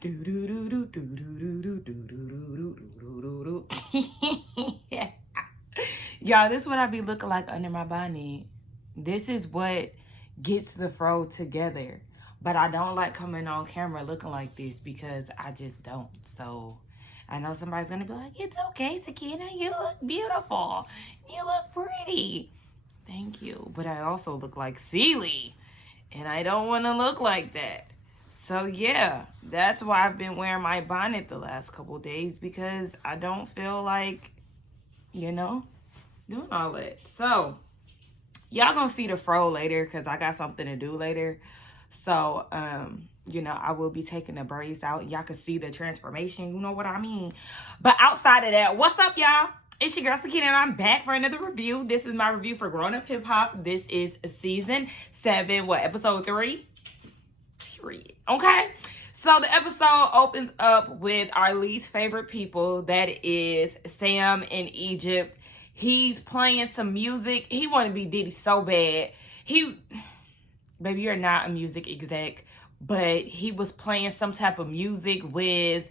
Y'all, this is what I be looking like under my bonnet. This is what gets the fro together. But I don't like coming on camera looking like this because I just don't. So I know somebody's going to be like, it's okay, Sakina. You look beautiful. You look pretty. Thank you. But I also look like Celie. And I don't want to look like that. So yeah, that's why I've been wearing my bonnet the last couple of days, because I don't feel like, doing all that. So y'all gonna see the fro later because I got something to do later. So, I will be taking the braids out. Y'all can see the transformation. You know what I mean? But outside of that, what's up, y'all? It's your girl, Sakina, and I'm back for another review. This is my review for Grown Up Hip Hop. This is season 7, episode 3? Period. Okay? So the episode opens up with our least favorite people. That is Sam in Egypt. He's playing some music. He want to be Diddy so bad. Baby, you're not a music exec, but he was playing some type of music with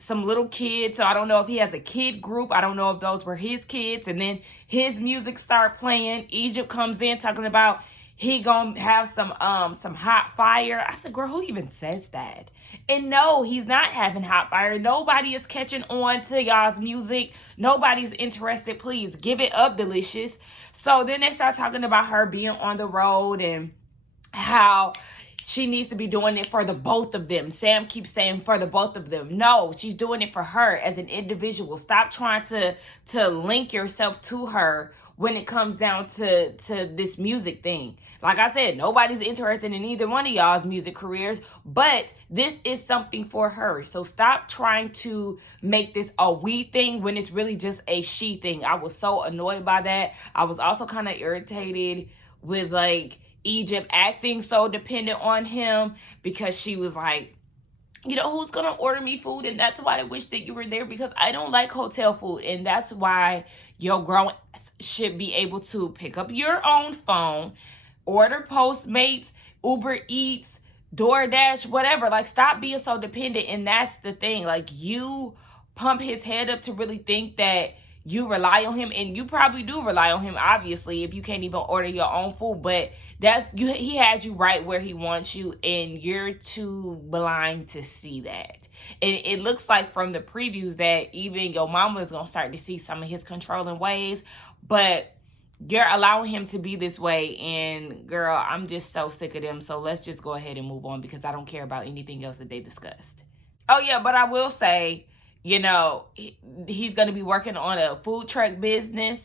some little kids. So I don't know if he has a kid group. I don't know if those were his kids. And then his music start playing. Egypt comes in talking about he gonna have some hot fire. I said, girl, who even says that? And no, he's not having hot fire. Nobody is catching on to y'all's music. Nobody's interested. Please give it up, Delicious. So then they start talking about her being on the road and how she needs to be doing it for the both of them. Sam keeps saying for the both of them. No, she's doing it for her as an individual. Stop trying to link yourself to her when it comes down to this music thing. Like I said, nobody's interested in either one of y'all's music careers, but this is something for her. So stop trying to make this a we thing when it's really just a she thing. I was so annoyed by that. I was also kind of irritated with Egypt acting so dependent on him, because she was like, who's gonna order me food? And that's why I wish that you were there, because I don't like hotel food. And that's why your grown should be able to pick up your own phone, order Postmates, Uber Eats, DoorDash, whatever. Stop being so dependent. And that's the thing. You pump his head up to really think that you rely on him, and you probably do rely on him, obviously, if you can't even order your own food. But he has you right where he wants you, and you're too blind to see that. And it looks like from the previews that even your mama is gonna start to see some of his controlling ways, but you're allowing him to be this way. And girl, I'm just so sick of them. So let's just go ahead and move on, because I don't care about anything else that they discussed. Oh yeah, but I will say, he's going to be working on a food truck business,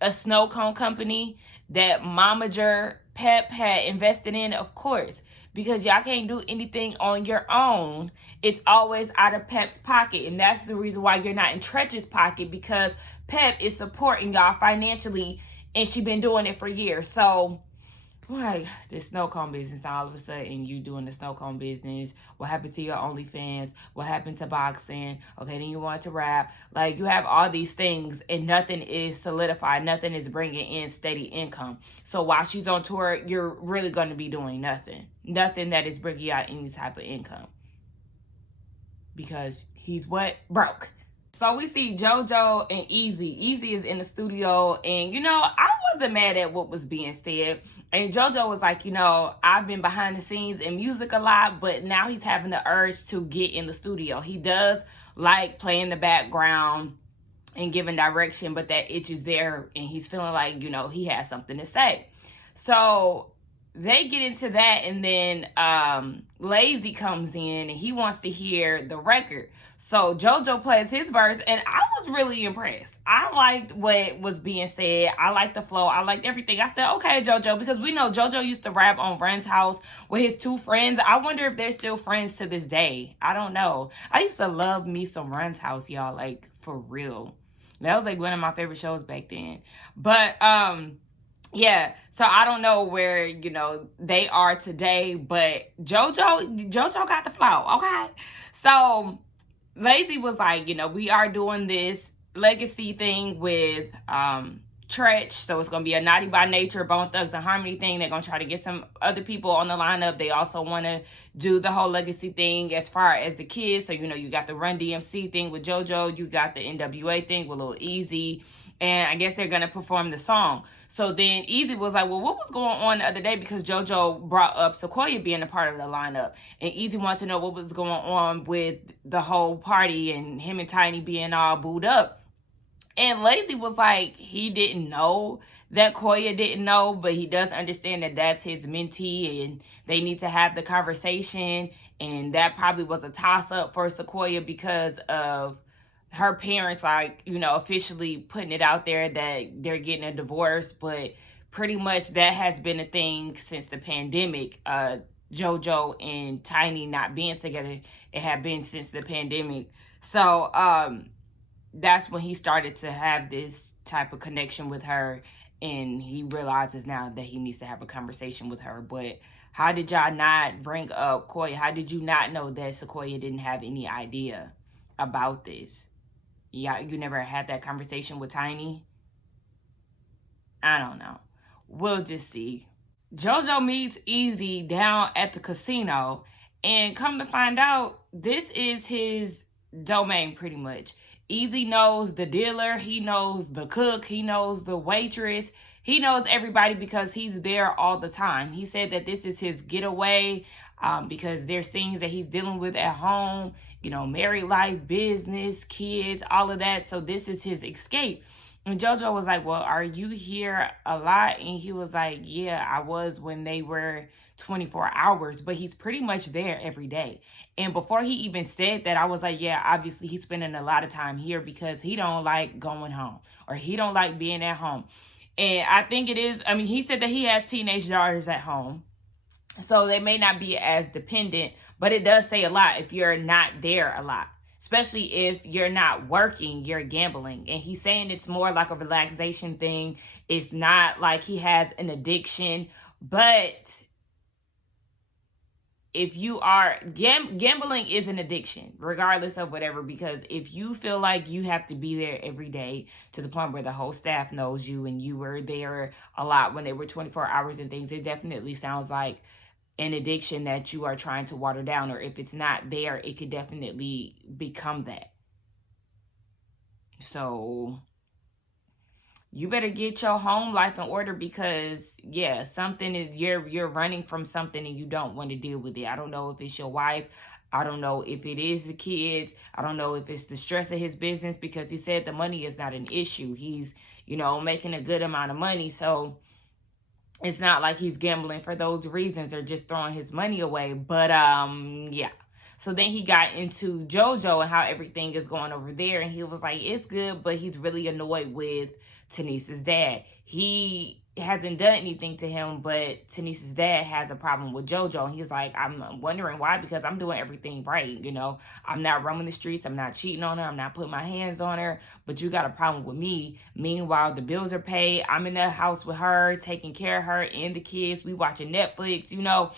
a snow cone company that Momager Pep had invested in, of course, because y'all can't do anything on your own. It's always out of Pep's pocket. And that's the reason why you're not in Tretch's pocket, because Pep is supporting y'all financially, and she's been doing it for years. So this snow cone business, all of a sudden you doing the snow cone business. What happened to your OnlyFans? What happened to boxing? Okay, then you want to rap. You have all these things, and nothing is solidified. Nothing is bringing in steady income. So while she's on tour, you're really going to be doing nothing. Nothing that is bringing out any type of income. Because he's what? Broke. So we see JoJo and Easy. Easy is in the studio, and I wasn't mad at what was being said. And JoJo was like, I've been behind the scenes in music a lot, but now he's having the urge to get in the studio. He does like playing the background and giving direction, but that itch is there, and he's feeling like, he has something to say. So they get into that, and then Lazy comes in, and he wants to hear the record. So JoJo plays his verse, and I was really impressed. I liked what was being said. I liked the flow. I liked everything. I said, okay, JoJo, because we know JoJo used to rap on Ren's house with his 2 friends. I wonder if they're still friends to this day. I don't know. I used to love me some Ren's house, y'all, for real. That was one of my favorite shows back then. But yeah, so I don't know where, they are today, but JoJo got the flow, okay? So Lazy was like, we are doing this legacy thing with Tretch. So it's going to be a Naughty by Nature, Bone Thugs and Harmony thing. They're going to try to get some other people on the lineup. They also want to do the whole legacy thing as far as the kids. So, you know, you got the Run DMC thing with JoJo. You got the NWA thing with Lil Easy. And I guess they're going to perform the song. So then Easy was like, well, what was going on the other day? Because JoJo brought up Sequoia being a part of the lineup. And Easy wanted to know what was going on with the whole party and him and Tiny being all booed up. And Lazy was like, he didn't know that Koya didn't know, but he does understand that that's his mentee and they need to have the conversation. And that probably was a toss-up for Sequoia because of her parents, like, you know, officially putting it out there that they're getting a divorce. But pretty much that has been a thing since the pandemic. JoJo and Tiny not being together, it had been since the pandemic. So, that's when he started to have this type of connection with her, and he realizes now that he needs to have a conversation with her. But how did y'all not bring up Koya? How did you not know that Sequoia didn't have any idea about this? Yeah, you never had that conversation with Tiny? I don't know. We'll just see. JoJo meets Easy down at the casino, and come to find out, this is his domain pretty much. Easy knows the dealer, he knows the cook, he knows the waitress, he knows everybody because he's there all the time. He said that this is his getaway because there's things that he's dealing with at home, you know, married life, business, kids, all of that. So this is his escape. And JoJo was like, well, are you here a lot? And he was like, yeah, I was when they were 24 hours, but he's pretty much there every day. And before he even said that, I was like, yeah, obviously he's spending a lot of time here because he don't like going home or he don't like being at home. And I think it is, I mean, he said that he has teenage daughters at home, so they may not be as dependent, but it does say a lot if you're not there a lot. Especially if you're not working, you're gambling. And he's saying it's more like a relaxation thing. It's not like he has an addiction. But if you are, gambling is an addiction, regardless of whatever. Because if you feel like you have to be there every day to the point where the whole staff knows you and you were there a lot when they were 24 hours and things, it definitely sounds like an addiction that you are trying to water down, or if it's not there, it could definitely become that. So you better get your home life in order because yeah, something is, you're running from something and you don't want to deal with it. I don't know if it's your wife. I don't know if it is the kids. I don't know if it's the stress of his business because he said the money is not an issue. He's, you know, making a good amount of money. So it's not like he's gambling for those reasons or just throwing his money away. But, yeah. So then he got into JoJo and how everything is going over there. And he was like, it's good, but he's really annoyed with Tanice's dad. He hasn't done anything to him, but Tanice's dad has a problem with JoJo. And he's like, I'm wondering why, because I'm doing everything right. You know, I'm not roaming the streets. I'm not cheating on her. I'm not putting my hands on her. But you got a problem with me. Meanwhile, the bills are paid. I'm in the house with her, taking care of her and the kids. We watching Netflix, you know.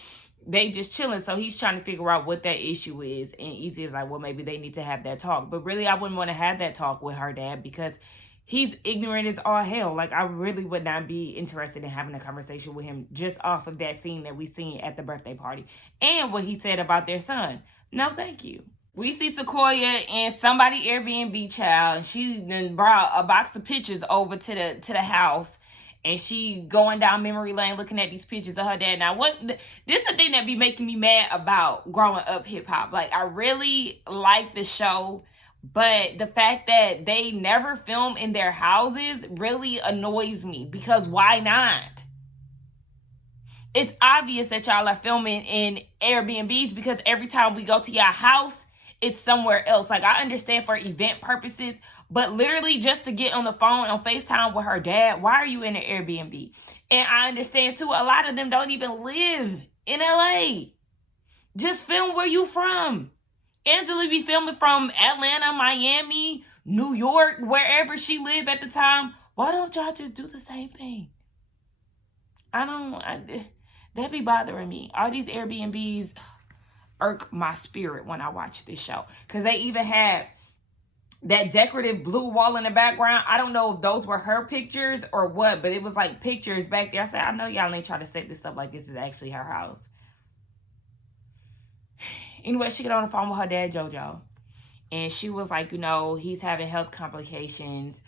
They just chilling. So he's trying to figure out what that issue is. And Easy is like, well, maybe they need to have that talk. But really, I wouldn't want to have that talk with her dad because he's ignorant as all hell. Like, I really would not be interested in having a conversation with him just off of that scene that we seen at the birthday party. And what he said about their son. No, thank you. We see Sequoia and somebody Airbnb Child. And she then brought a box of pictures over to the house. And she going down memory lane looking at these pictures of her dad. Now, this is the thing that be making me mad about growing up hip-hop. Like, I really like the show, but the fact that they never film in their houses really annoys me. Because why not? It's obvious that y'all are filming in Airbnbs because every time we go to your house, it's somewhere else. Like, I understand for event purposes, but literally just to get on the phone on FaceTime with her dad, why are you in an Airbnb? And I understand too, a lot of them don't even live in LA. Just film where you from. Angela be filming from Atlanta, Miami, New York, wherever she lived at the time. Why don't y'all just do the same thing? That be bothering me. All these Airbnbs irk my spirit when I watch this show. Because they even had that decorative blue wall in the background. I don't know if those were her pictures or what, but it was like pictures back there. I said, I know y'all ain't trying to set this up like this is actually her house. Anyway, she got on the phone with her dad, JoJo. And she was like, you know, he's having health complications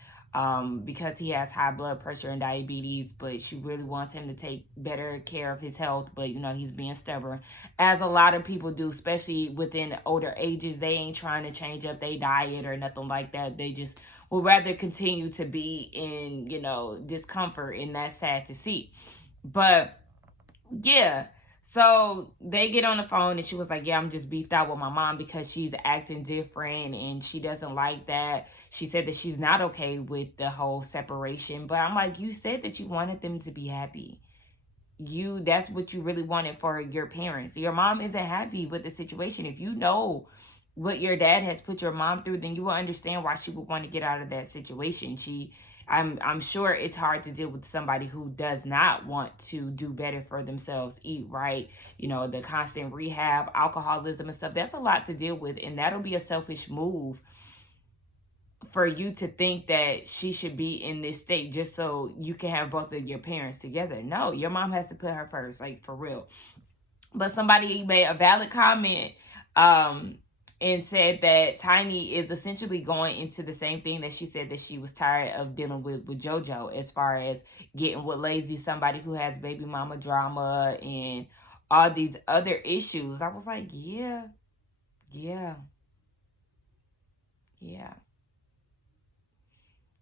because he has high blood pressure and diabetes, but she really wants him to take better care of his health. But, you know, he's being stubborn, as a lot of people do, especially within older ages. They ain't trying to change up their diet or nothing like that. They just would rather continue to be in, you know, discomfort, and that's sad to see. But, yeah. So they get on the phone and she was like, yeah, I'm just beefed out with my mom because she's acting different and she doesn't like that. She said that she's not okay with the whole separation. But I'm like, you said that you wanted them to be happy. That's what you really wanted for your parents. Your mom isn't happy with the situation. If you know what your dad has put your mom through, then you will understand why she would want to get out of that situation. I'm sure it's hard to deal with somebody who does not want to do better for themselves, eat right, you know, the constant rehab, alcoholism and stuff. That's a lot to deal with, and that'll be a selfish move for you to think that she should be in this state just so you can have both of your parents together. No, your mom has to put her first, like, for real. But somebody made a valid comment and said that Tiny is essentially going into the same thing that she said that she was tired of dealing with JoJo, as far as getting with lazy, somebody who has baby mama drama and all these other issues. I was like, yeah.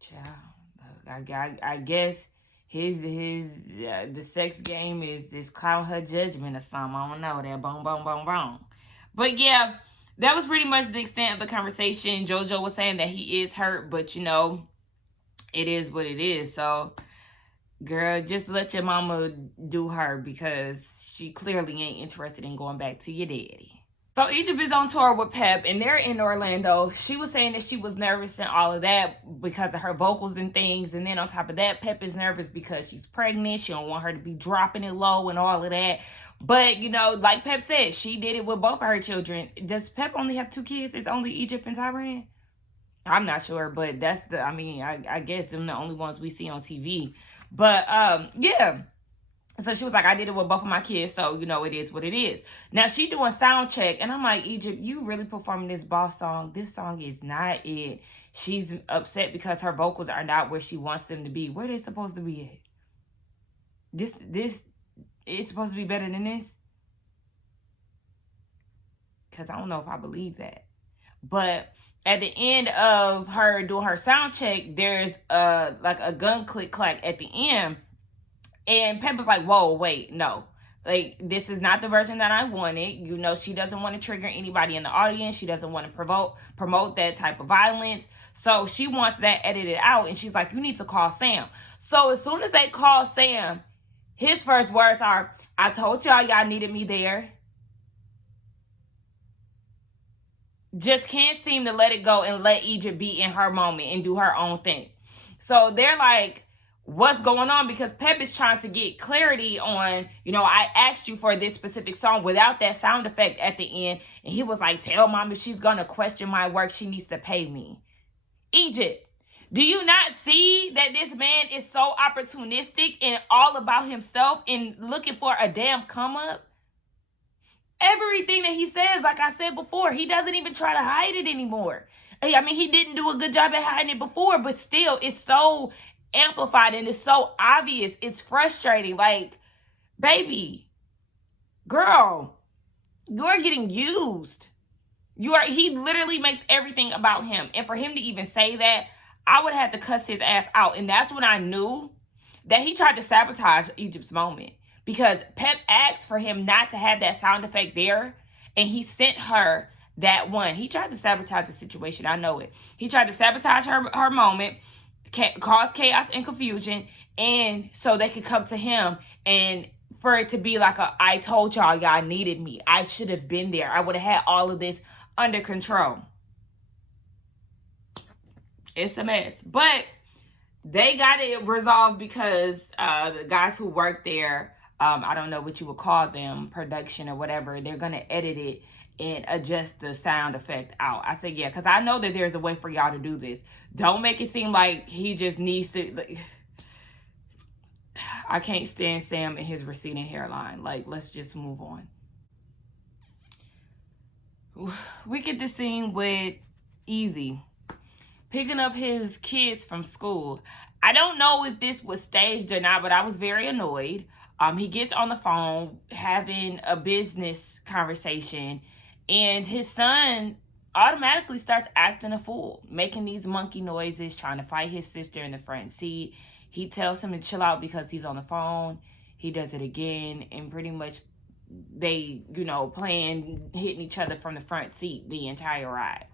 Child, I guess the sex game is cloud her judgment or something. I don't know. That boom, boom, boom, boom. But yeah, that was pretty much the extent of the conversation. JoJo was saying that he is hurt, but you know, it is what it is. So, girl, just let your mama do her, because she clearly ain't interested in going back to your daddy. So Egypt is on tour with Pep, and they're in Orlando. She was saying that she was nervous and all of that because of her vocals and things. And then on top of that, Pep is nervous because she's pregnant. She don't want her to be dropping it low and all of that. But, you know, like Pep said, she did it with both of her children. Does Pep only have 2 kids? It's only Egypt and Tyran? I'm not sure, but that's I guess them the only ones we see on TV. But, yeah. So she was like, I did it with both of my kids, so, you know, it is what it is. Now, she doing sound check, and I'm like, Egypt, you really performing this boss song. This song is not it. She's upset because her vocals are not where she wants them to be. Where they supposed to be at? This is supposed to be better than this? Because I don't know if I believe that. But at the end of her doing her sound check, there's like a gun click clack at the end. And Pep was like, whoa, wait, no. Like, this is not the version that I wanted. You know, she doesn't want to trigger anybody in the audience. She doesn't want to promote that type of violence. So she wants that edited out. And she's like, you need to call Sam. So as soon as they call Sam, his first words are, I told y'all needed me there. Just can't seem to let it go and let Egypt be in her moment and do her own thing. So they're like, what's going on? Because Pep is trying to get clarity on, you know, I asked you for this specific song without that sound effect at the end. And he was like, tell mom if she's going to question my work, she needs to pay me. Egypt, do you not see that this man is so opportunistic and all about himself and looking for a damn come up? Everything that he says, like I said before, he doesn't even try to hide it anymore. I mean, he didn't do a good job at hiding it before, but still, it's so amplified and it's so obvious. It's frustrating. Like, baby, girl, you're getting used. He literally makes everything about him. And for him to even say that, I would have to cuss his ass out. And that's when I knew that he tried to sabotage Egypt's moment. Because Pep asked for him not to have that sound effect there. And he sent her that one. He tried to sabotage the situation. I know it. He tried to sabotage her moment, cause chaos and confusion, and so they could come to him, and for it to be like I told y'all needed me. I should have been there. I would have had all of this under control. It's a mess. But they got it resolved because the guys who work there, I don't know what you would call them, production or whatever, they're going to edit it and adjust the sound effect out. I said, yeah, because I know that there's a way for y'all to do this. Don't make it seem like he just needs to. Like, I can't stand Sam and his receding hairline. Like, let's just move on. We get the scene with Easy picking up his kids from school. I don't know if this was staged or not, but I was very annoyed. He gets on the phone having a business conversation, and his son automatically starts acting a fool, making these monkey noises, trying to fight his sister in the front seat. He tells him to chill out because he's on the phone. He does it again, and pretty much they, playing, hitting each other from the front seat the entire ride.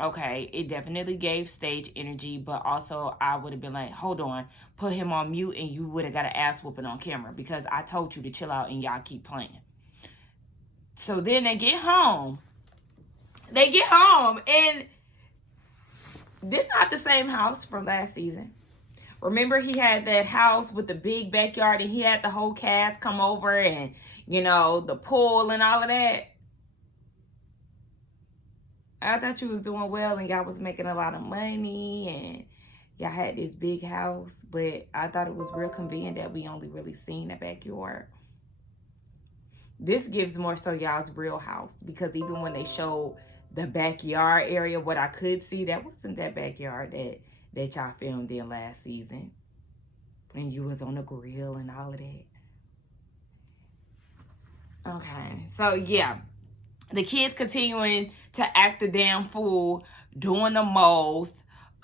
Okay, it definitely gave stage energy, but also I would have been like, hold on, put him on mute and you would have got an ass whooping on camera because I told you to chill out and y'all keep playing. So then they get home. And this not the same house from last season. Remember, he had that house with the big backyard and he had the whole cast come over and, the pool and all of that. I thought you was doing well and y'all was making a lot of money and y'all had this big house, but I thought it was real convenient that we only really seen the backyard. This gives more so y'all's real house, because even when they showed the backyard area, what I could see, that wasn't that backyard that y'all filmed in last season. And you was on the grill and all of that. Okay, so yeah. The kids continuing to act the damn fool, doing the most.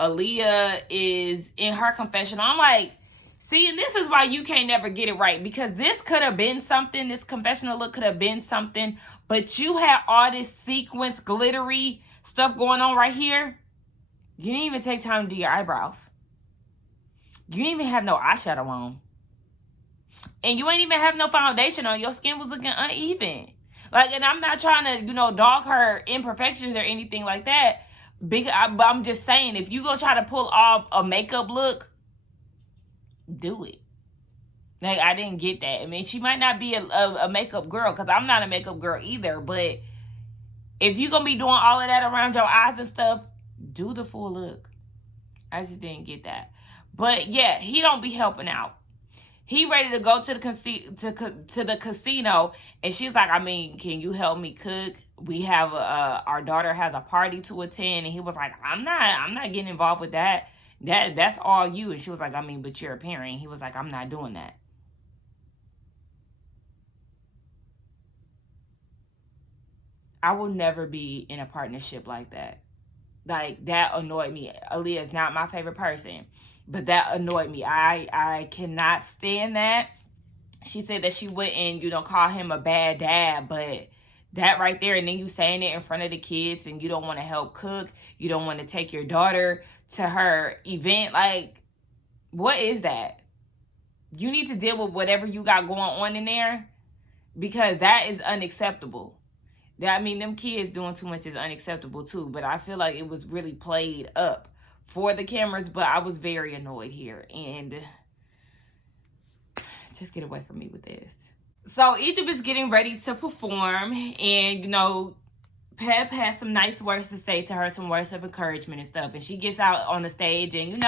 Aaliyah is in her confessional. I'm like, see, and this is why you can't never get it right, because this could have been something. This confessional look could have been something, but you had all this sequence, glittery stuff going on right here. You didn't even take time to do your eyebrows. You didn't even have no eyeshadow on. And you ain't even have no foundation on. Your skin was looking uneven. Like, and I'm not trying to, dog her imperfections or anything like that. But I'm just saying, if you go try to pull off a makeup look, do it. Like, I didn't get that. I mean, she might not be a makeup girl, because I'm not a makeup girl either. But if you're going to be doing all of that around your eyes and stuff, do the full look. I just didn't get that. But, yeah, he don't be helping out. He ready to go to the casino, and she's like, I mean, can you help me cook? We have our daughter has a party to attend, and he was like, I'm not getting involved with that. That's all you. And she was like, I mean, but you're a parent. He was like, I'm not doing that. I will never be in a partnership like that. Like, that annoyed me. Aaliyah is not my favorite person. But that annoyed me. I cannot stand that. She said that she wouldn't, call him a bad dad. But that right there, and then you saying it in front of the kids, and you don't want to help cook. You don't want to take your daughter to her event. Like, what is that? You need to deal with whatever you got going on in there, because that is unacceptable. I mean, them kids doing too much is unacceptable too. But I feel like it was really played up for the cameras, but I was very annoyed here, and just get away from me with this. So Egypt is getting ready to perform, and Pep has some nice words to say to her, some words of encouragement and stuff, and she gets out on the stage, and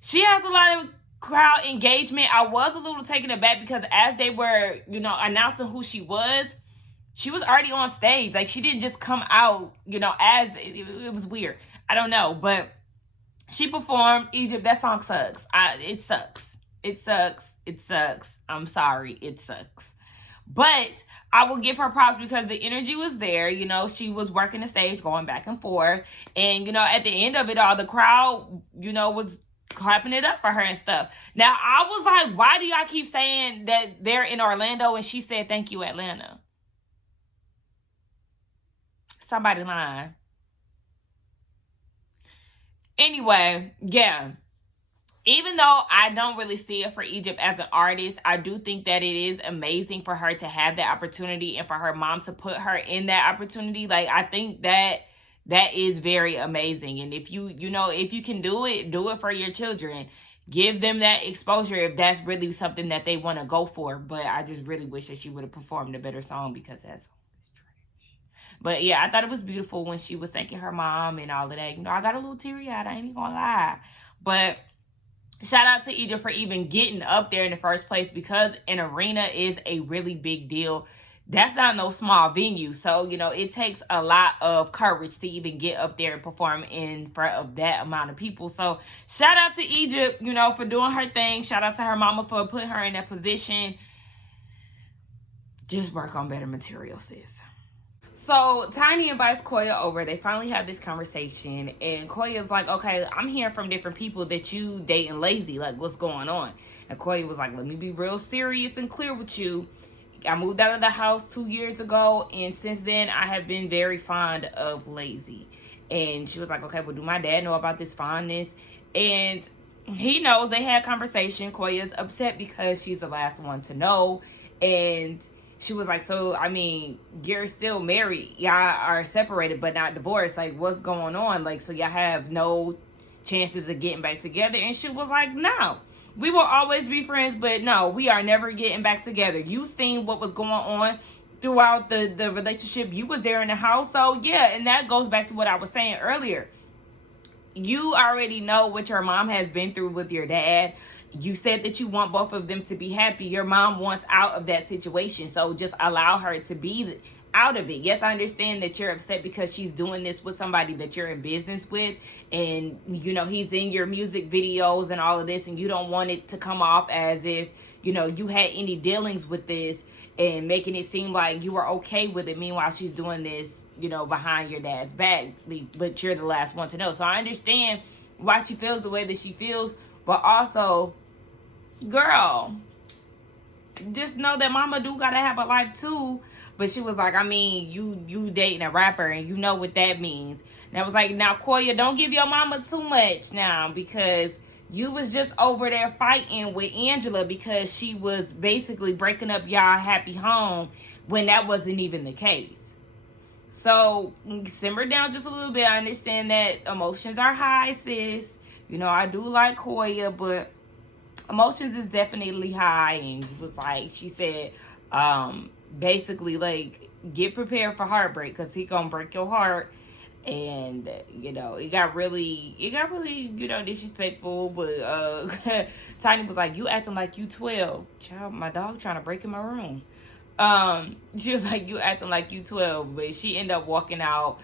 she has a lot of crowd engagement. I was a little taken aback because as they were announcing who she was already on stage. Like, she didn't just come out as it was weird. I don't know, but she performed Egypt. That song sucks. It sucks. It sucks. It sucks. I'm sorry. It sucks. But I will give her props because the energy was there. She was working the stage, going back and forth. And, at the end of it all, the crowd, was clapping it up for her and stuff. Now, I was like, why do y'all keep saying that they're in Orlando? And she said, thank you, Atlanta. Somebody lying. Anyway, yeah. Even though I don't really see it for Egypt as an artist, I do think that it is amazing for her to have that opportunity and for her mom to put her in that opportunity. Like, I think that is very amazing. And if if you can do it for your children. Give them that exposure if that's really something that they want to go for. But I just really wish that she would have performed a better song, because that song is trash. But yeah, I thought it was beautiful when she was thanking her mom and all of that. You know, I got a little teary-eyed, I ain't even gonna lie. But shout out to Egypt for even getting up there in the first place, because an arena is a really big deal. That's not no small venue. So, you know, it takes a lot of courage to even get up there and perform in front of that amount of people. So shout out to Egypt, you know, for doing her thing. Shout out to her mama for putting her in that position. Just work on better material, sis. So Tiny invites Koya over. They finally have this conversation, and Koya's like, okay, I'm hearing from different people that you dating Lazy. Like, what's going on? And Koya was like, let me be real serious and clear with you. I moved out of the house 2 years ago, and since then I have been very fond of Lazy. And she was like, okay, well, do my dad know about this fondness? And he knows. They had a conversation. Koya's upset because she's the last one to know. And she was like, so, I mean, you're still married. Y'all are separated but not divorced. Like, what's going on? Like, so y'all have no chances of getting back together? And she was like, no. We will always be friends, but no, we are never getting back together. You seen what was going on throughout the relationship. You was there in the house. So, yeah, and that goes back to what I was saying earlier. You already know what your mom has been through with your dad. You said that you want both of them to be happy. Your mom wants out of that situation. So just allow her to be out of it. Yes, I understand that you're upset because she's doing this with somebody that you're in business with, and you know he's in your music videos and all of this, and you don't want it to come off as if, you know, you had any dealings with this and making it seem like you were okay with it. Meanwhile, she's doing this, you know, behind your dad's back, but you're the last one to know. So I understand why she feels the way that she feels, but also, girl, just know that mama do gotta have a life too. But she was like, I mean, you dating a rapper, and you know what that means. And I was like, now, Koya, don't give your mama too much now, because you was just over there fighting with Angela because she was basically breaking up y'all happy home when that wasn't even the case. So simmer down just a little bit. I understand that emotions are high, sis. You know, I do like Koya, but emotions is definitely high. And it was like, she said, basically, like, get prepared for heartbreak, because he gonna break your heart. And you know, it got really, you know, disrespectful. But Tiny was like, you acting like you 12. Child, my dog trying to break in my room. She was like, you acting like you 12. But she ended up walking out.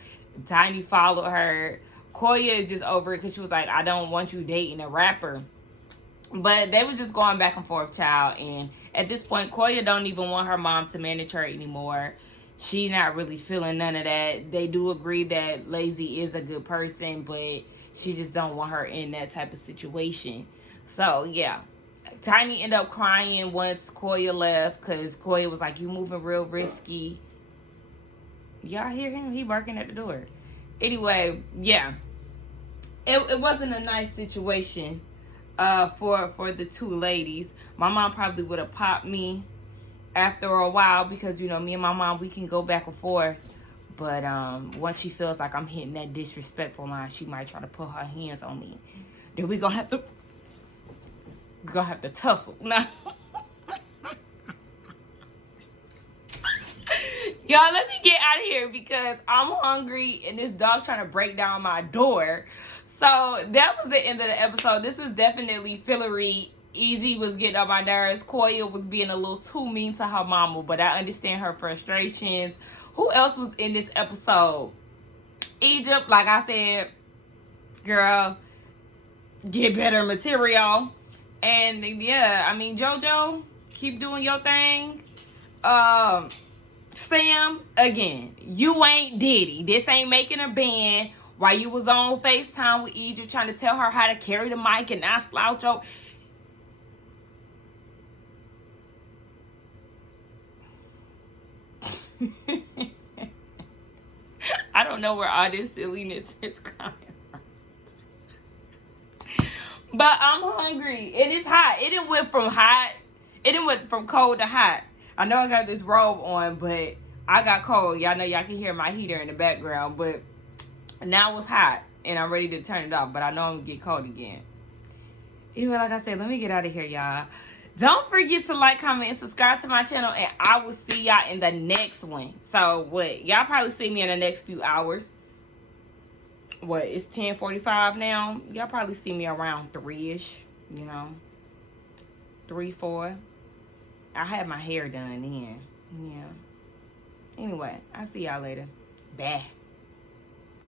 Tiny followed her. Koya is just over it because she was like, I don't want you dating a rapper. But they was just going back and forth, child. And at this point, Koya don't even want her mom to manage her anymore. She not really feeling none of that. They do agree that Lazy is a good person, but she just don't want her in that type of situation. So, yeah. Tiny ended up crying once Koya left, because Koya was like, you moving real risky. Y'all hear him? He barking at the door. Anyway, yeah. It wasn't a nice situation for the two ladies. My mom probably would have popped me after a while, because, you know, me and my mom, we can go back and forth. But once she feels like I'm hitting that disrespectful line, she might try to put her hands on me. Then we're gonna have to tussle. Now, y'all, let me get out of here because I'm hungry and this dog trying to break down my door. So that was the end of the episode. This was definitely fillery. Easy was getting on my nerves. Koya was being a little too mean to her mama, but I understand her frustrations. Who else was in this episode? Egypt, like I said, girl, get better material. And yeah, I mean, JoJo, keep doing your thing. Sam, again, you ain't Diddy. This ain't making a band while you was on FaceTime with Egypt trying to tell her how to carry the mic and not slouch over. I don't know where all this silliness is coming from. But I'm hungry. And it's hot. It didn't went from hot. It didn't went from cold to hot. I know I got this robe on, but I got cold. Y'all know y'all can hear my heater in the background. But now it's hot. And I'm ready to turn it off. But I know I'm going to get cold again. Anyway, like I said, let me get out of here, y'all. Don't forget to like, comment, and subscribe to my channel. And I will see y'all in the next one. So, what? Y'all probably see me in the next few hours. What? It's 10:45 now. Y'all probably see me around 3-ish. You know. 3, 4. I had my hair done then. Yeah. Anyway, I'll see y'all later. Bye.